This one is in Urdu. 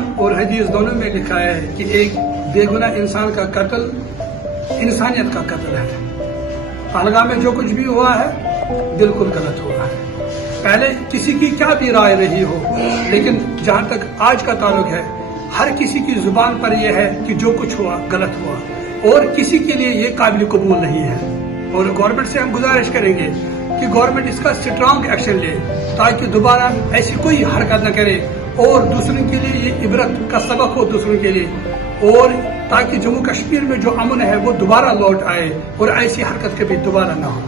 قرآن اور حدیث دونوں میں لکھا ہے کہ ایک بے گناہ انسان کا قتل انسانیت کا قتل ہے. پہلگام میں جو کچھ بھی ہوا ہے بالکل غلط ہوا ہے. پہلے کسی کی کیا بھی رائے رہی ہو، لیکن جہاں تک آج کا تعلق ہے ہر کسی کی زبان پر یہ ہے کہ جو کچھ ہوا غلط ہوا، اور کسی کے لیے یہ قابل قبول نہیں ہے. اور گورنمنٹ سے ہم گزارش کریں گے کہ گورنمنٹ اس کا اسٹرانگ ایکشن لے تاکہ دوبارہ ایسی کوئی حرکت نہ کرے، اور دوسروں کے لیے یہ عبرت کا سبق ہو دوسروں کے لیے، اور تاکہ جموں کشمیر میں جو امن ہے وہ دوبارہ لوٹ آئے اور ایسی حرکت کبھی دوبارہ نہ ہو.